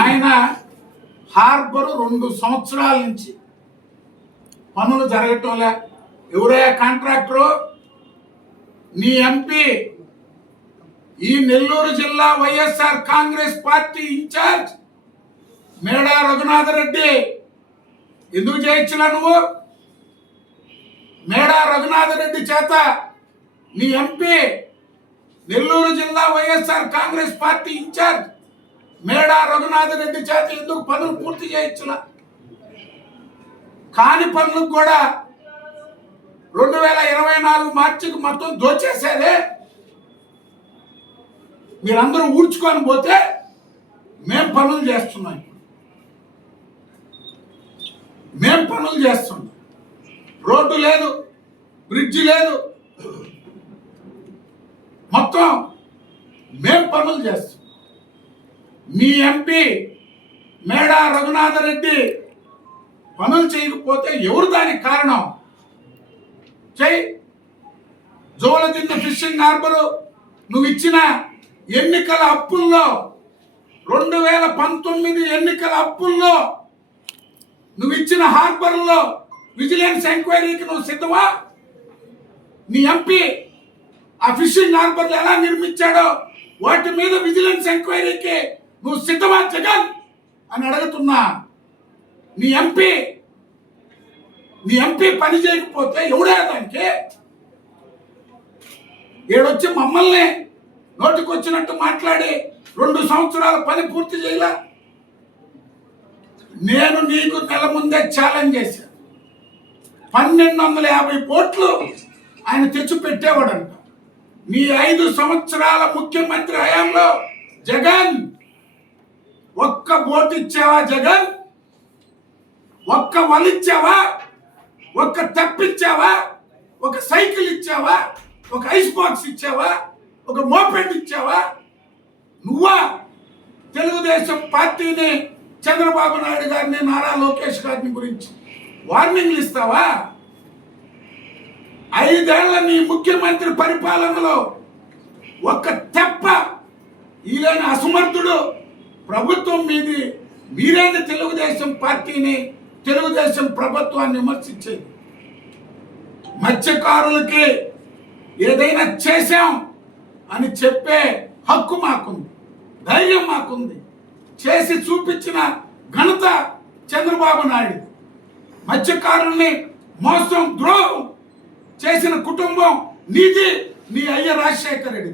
ఆయన హార్బర్ 2 సంవత్సరాల నుంచి పనులు జరగటంలే. ఎవరయ్యా కాంట్రాక్టరు? నీ ఎంపీ, ఈ నెల్లూరు జిల్లా వైఎస్ఆర్ కాంగ్రెస్ పార్టీ ఇన్ఛార్జ్ మేడా రఘునాథరెడ్డి. ఎందుకు చేయించలా నువ్వు? మేడా రఘునాథరెడ్డి చేత నీ ఎంపీ, నెల్లూరు జిల్లా వైఎస్ఆర్ కాంగ్రెస్ పార్టీ ఇన్ఛార్జ్ మేడా రఘునాథరెడ్డి చేత ఎందుకు పనులు పూర్తి చేయించలా? కాని పనులకు కూడా 2024 మార్చికి మొత్తం దోచేశారే. మీరందరూ ఊడ్చుకొని పోతే మేం పనులు చేస్తున్నాం. మేం పనులు చేస్తున్నాం. రోడ్డు లేదు, బ్రిడ్జి లేదు, మొత్తం మేం పనులు చేస్తున్నాం. మీ ఎంపీ మేడా రఘునాథరెడ్డి పనులు చేయకపోతే ఎవరు దానికి కారణం? చెయ్యి. జోలదిన్న ఫిషింగ్ హార్బరు నువ్వు ఇచ్చిన ఎన్నికల అప్పుల్లో, 2019 ఎన్నికల అప్పుల్లో నువ్వు ఇచ్చిన హార్బర్లో విజిలెన్స్ ఎంక్వైరీకి నువ్వు సిద్ధమా? నీ ఎంపీ ఆ ఫిషింగ్ హార్బర్లు ఎలా నిర్మించాడో వాటి మీద విజిలెన్స్ ఎంక్వైరీకి నువ్వు సిద్ధమా జగన్ అని అడుగుతున్నా. నీ ఎంపీ పని చేయకపోతే ఎవడే దానికి? ఏడొచ్చి మమ్మల్ని నోటికొచ్చినట్టు మాట్లాడి 2 సంవత్సరాల పని పూర్తి చేయలే. నేను నీకు నెల ముందే ఛాలెంజ్ చేశాను. 1250 కోట్లు ఆయన తెచ్చి పెట్టేవాడంట. మీ 5 సంవత్సరాల ముఖ్యమంత్రి హయాంలో జగన్ ఒక్క బోట్ ఇచ్చావా? జగన్ ఒక్క వలిచ్చావా? ఒక్క తప్పిచ్చావా? ఒక సైకిల్ ఇచ్చావా? ఒక ఐస్ బాక్స్ ఇచ్చావా? ఒక మోపెడ్ ఇచ్చావా? నువ్వా తెలుగుదేశం పార్టీని, చంద్రబాబు నాయుడు గారిని, నారా లోకేష్ గారిని గురించి వార్నింగ్లు ఇస్తావా? 5 ఏళ్ల నీ ముఖ్యమంత్రి పరిపాలనలో ఒక్క తెప్ప ఈయన అసమర్థుడు. ప్రభుత్వం మీది. మీరేంటి తెలుగుదేశం పార్టీని, తెలుగుదేశం ప్రభుత్వాన్ని విమర్శించేది? మత్స్యకారులకి ఏదైనా చేశాం అని చెప్పే హక్కు మాకుంది, ధైర్యం మాకుంది. చేసి చూపించిన ఘనత చంద్రబాబు నాయుడు. మత్స్యకారుల్ని మోసం, ద్రోహం చేసిన కుటుంబం నీది, నీ అయ్య రాజశేఖర రెడ్డి.